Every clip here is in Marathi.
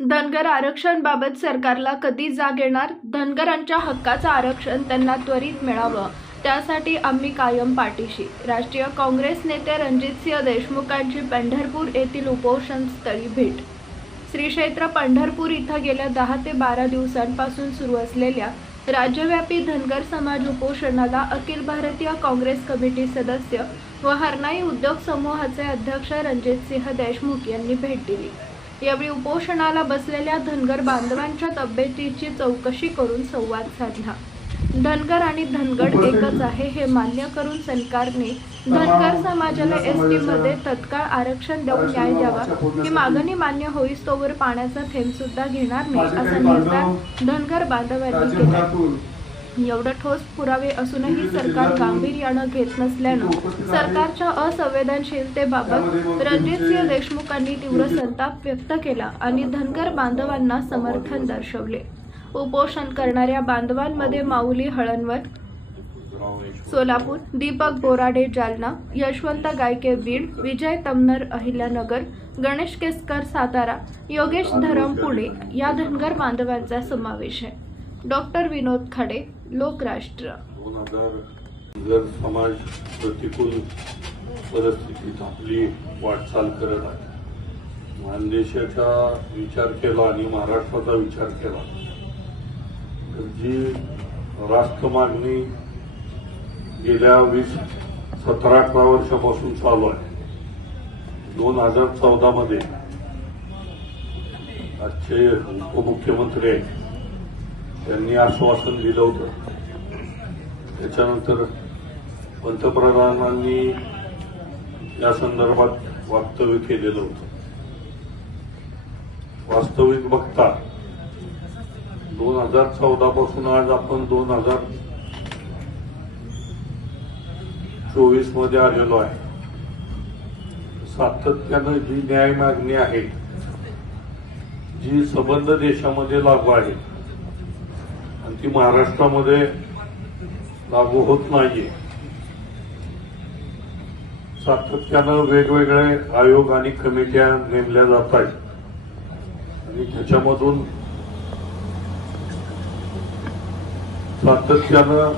धनगर आरक्षणबाबत सरकारला कधी जाग येणार? धनगरांच्या हक्काचं आरक्षण त्यांना त्वरित मिळावं. त्यासाठी आम्ही कायम पाठीशी. राष्ट्रीय काँग्रेस नेते रणजितसिंह देशमुखांची पंढरपूर येथील उपोषणस्थळी भेट. श्री क्षेत्र पंढरपूर इथं गेल्या दहा ते बारा दिवसांपासून सुरू असलेल्या राज्यव्यापी धनगर समाज उपोषणाला अखिल भारतीय काँग्रेस कमिटी सदस्य व हरनाई उद्योग समूहाचे अध्यक्ष रणजितसिंह देशमुख यांनी भेट दिली. यावेळी उपोषणाला बसलेल्या धनगर बांधवांच्या तब्येतीची चौकशी करून संवाद साधला. धनगर आणि धनगड एकच आहे हे मान्य करून सरकारने धनगर समाजाला एस टी मध्ये तत्काळ आरक्षण देऊन न्याय द्यावा. ही मागणी मान्य होईस तोवर पाण्याचा थेंब सुद्धा घेणार नाही असा निर्धार धनगर बांधवांनी केला एवढं ठोस पुरावे असूनही सरकार गांभीर्यानं घेत नसल्यानं सरकारच्या असंवेदनशीलतेबाबत रणजितसिंह देशमुखांनी तीव्र संताप व्यक्त केला आणि धनगर बांधवांना समर्थन दर्शवले. उपोषण करणाऱ्या बांधवांमध्ये माऊली हळणवट सोलापूर दीपक बोराडे जालना यशवंत गायके बीड विजय तमनर अहिल्यानगर गणेश केसकर सातारा योगेश धरम पुणे या धनगर बांधवांचा समावेश आहे. डॉक्टर विनोद खडे लोकराष्ट्र. दोन हजार जर समाज प्रतिकूल परिस्थितीत आपली वाटचाल करत आहे मानदेशाचा विचार केला आणि महाराष्ट्राचा विचार केला तर जी राष्ट्र मागणी गेल्या वीस सतरा अठरा वर्षापासून चालू आहे दोन हजार चौदा मध्ये आजचे उपमुख्यमंत्री आहेत त्यांनी आश्वासन दिलं होतं. त्याच्यानंतर पंतप्रधानांनी या संदर्भात वास्तव्य केलेलं होतं. वास्तविक बघता दोन हजार चौदा पासून आज आपण दोन हजार चोवीसमध्ये आलेलो आहे. सातत्यानं जी न्याय मागणी आहे जी सबंध देशामध्ये लागू आहे आणि ती महाराष्ट्रामध्ये लागू होत नाहीये. सातत्यानं वेगवेगळे आयोग आणि कमिट्या नेमल्या जात आहेत आणि त्याच्यामधून सातत्यानं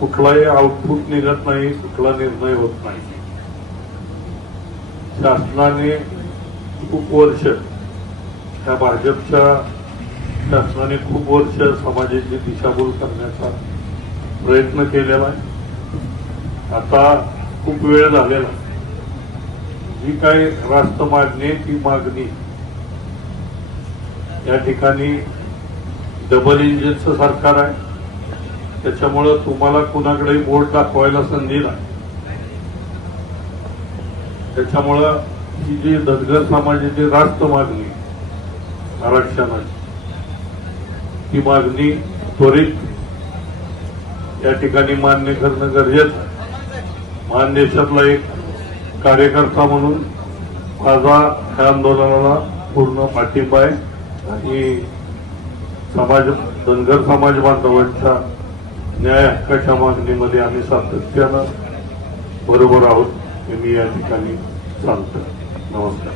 कुठलाही आउटपुट निघत नाही कुठला निर्णय होत नाही. शासनाने खूप वर्ष त्या भाजपच्या शासनाने खूप वर्ष समाजाची दिशाभूल करण्याचा प्रयत्न केलेला आहे. आता खूप वेळ झालेला आहे. जी काही रास्त मागणी ती मागणी या ठिकाणी डबल इंजिनचं सरकार आहे. त्याच्यामुळं तुम्हाला कुणाकडेही बोट दाखवायला संधी नाही. त्याच्यामुळं ही जी धनगर समाजाची रास्त मागणी आरक्षणाची ती मागणी त्वरित या ठिकाणी मान्य करणं गरजेचं आहे. देशातला एक कार्यकर्ता म्हणून माझा या आंदोलनाला पूर्ण पाठिंबा आहे. आणि समाज धनगर समाज बांधवांच्या न्याय हक्काच्या मागणीमध्ये आम्ही सातत्यानं बरोबर आहोत हे मी या ठिकाणी सांगतो नमस्कार.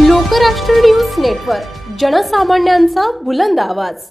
लोकराष्ट्र न्यूज नेटवर्क जनसामान्यांचा बुलंद आवाज.